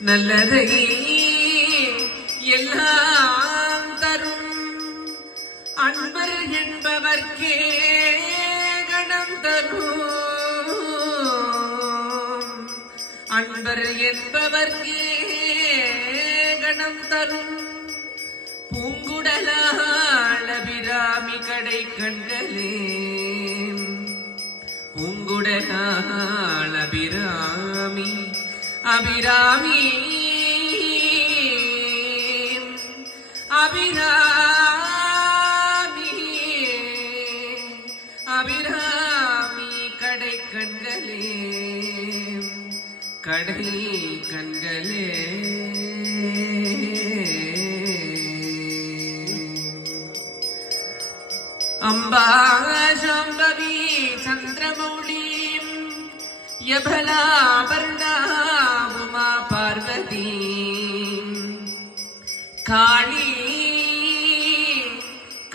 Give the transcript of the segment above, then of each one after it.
நல்லதை எல்லாம் தரும் அன்பர் என்பவர்க்கே கணம் தரும் அன்பர் என்பவர்க்கே கணம் தரும் பூங்குடலாள் அபிராமி கடை கண்களே பூங்குடலாள் அபிராமி அபிராமி அபிராமி அபிராமி கடை கண்களே கடை கண்களே அம்பா சாம்பவி சந்திரமௌலீம் யபலாபர்ணா உமா பார்வதி காளி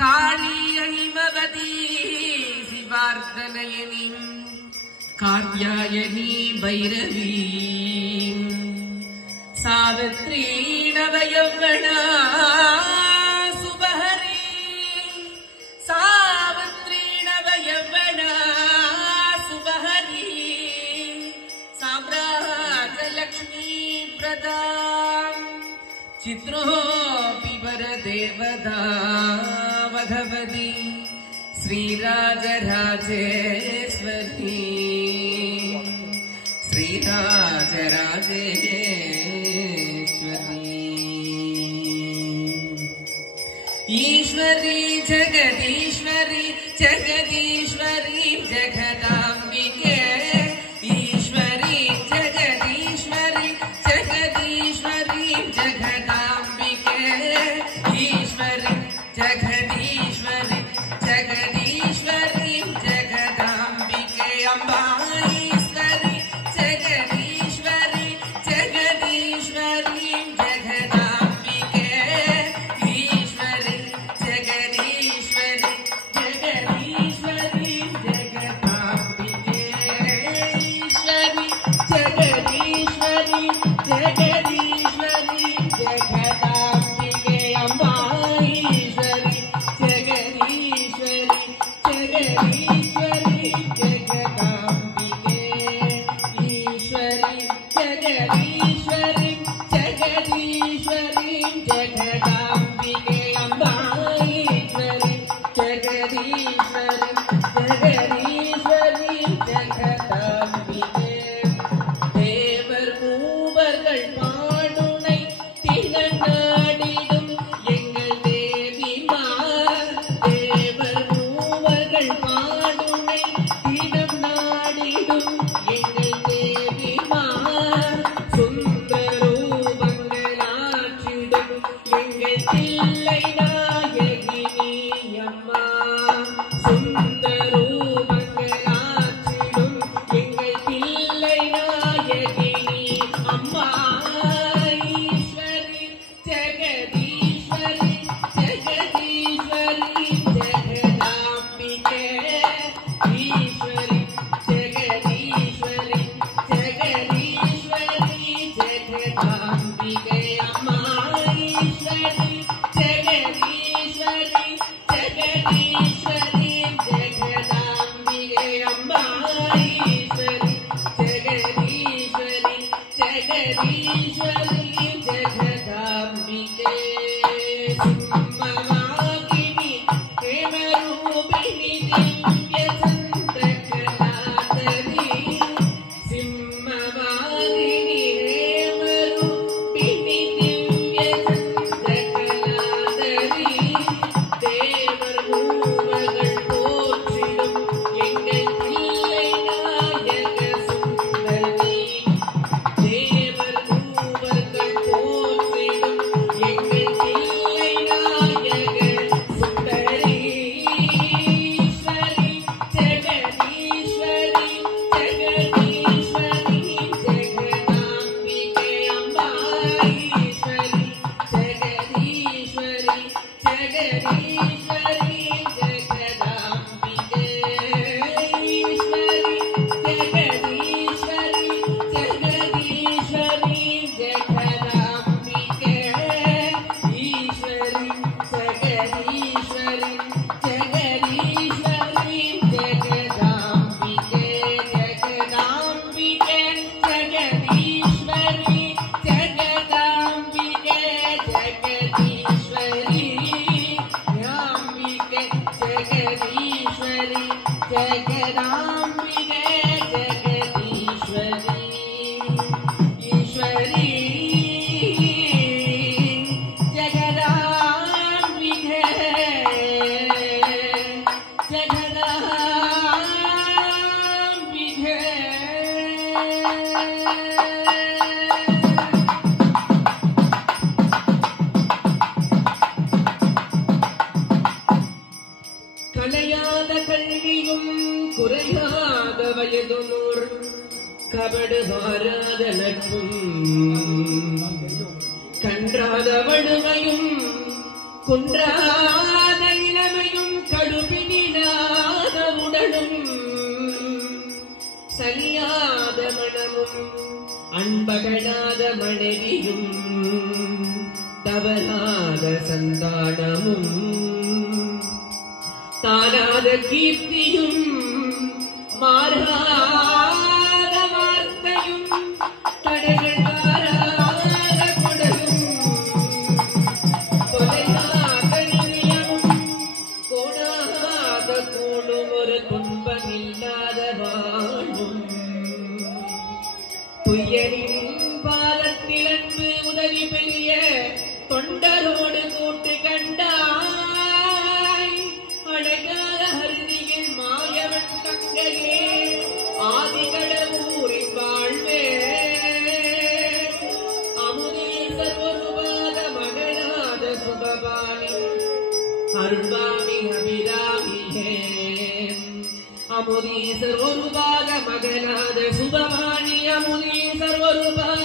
காளி ஐமவதி சிவார்த்தனயனி காத்யாயனி பைரவி சாவித்ரி நவயௌவனா சுபஹரி சாவித்ரி நவயௌவனா சுபஹரி சாம்ராஜலக்ஷ்மீ பிரதாம் चित्रोऽपि वरदेवता भगवती श्रीराजराजेश्वरी श्रीराजराजेश्वरी ईश्वरी जगदीश्वरी जगदीश्वरी जगदाम्बिके ईश्वरी जगदीश्वरी जगदीश्वरी जगदाम्बिके ईश्वरी जगदीश्वरी जगदीश्वरी जगदाम्बिके अम्बा ईश्वरी जगदीश्वरी जगदीश्वरी जगदाम्बिके ईश्वरी जगदीश्वरी जगदीश्वरी जगदाम्बिके ईश्वरी जगदीश्वरी जगदीश्वरी जगदाम्बिके अम्बा ईश्वरी जगदीश्वरी जगदीश्वरी जगदाम्बिके ईश्वरी जगदीश्वरी जगदीश्वरी जगदाम्बिके अम्बा ईश्वरी जगदीश्वरी जगदीश्वरी जगदाम्बिके தேவர் மூவர்கள் பாடுனை தினநாடிடும் எங்கள் தேவிமார் தேவர் மூவர்கள் பாடுனை தினம் நாடிடும் எங்கள் தேவிமார் சுந்தரூபங்களாற்றிடும் எங்கள் தில்லை நாயகினி அம்மா சுந்தரூபங்களாற்றிடும் எங்கள் தில்லை நாயகினி அம்மா ஈஸ்வரி ஜெகதீஸ்வரி ஜெகதீஸ்வரி ஜெகதாம்பிகே ஈஸ்வரி ஜெகதீஸ்வரி ஜெகதீஸ்வரி ஜெகதாம்பிகே அம்மா ஈஸ்வரி ஜெகதீஸ்வரி ஜெகதீஸ்வரி ஜெகதாம்பிகே அம்மா ஈஸ்வரி ஜெகதீஸ்வரி ஜெகதீஸ்வரி ஜெகதாம்பிகே சிம்மவாகினி ஹேமரூபிணி திவ்ய சந்திரகலாதரி சிம்மவாகினி ஹேமரூபிணி திவ்ய சந்திரகலாதரி தேவர் மூவர்கள் போற்றிடும் எங்கள் தில்லை நாயக சுந்தரி தேவர் மூவர்கள் குன்றாத இளமையும் கடுபினிடாத உடலும் சலியாத மனமும் அன்பகனாத மனைவியும் தவறாத சந்தானமும் தானாத கீர்த்தியும் மாறாத வார்த்தையும் தடைகள் வாராத கொடையும் கொலையாத நிலையமும் கோடாத கூடும் ஒரு துன்பமில்லாத வாழ்வும் துயரின் பாலத்தில் அன்பு உதவி பெரிய தொண்டரோடு கூட்டு கண்டாய் அழகாத ஹரிதியில் மாயவன் தங்கையே ஆதிகடவூரின் வாழ்வே அமுதீசர் ஒருவாத மகளாத சுபவாணி அருள்வாமி அபிராமியே அமுதீசர் ஒருவாத மகளாத சுபவாணி அமுதீசர் ஒருவாத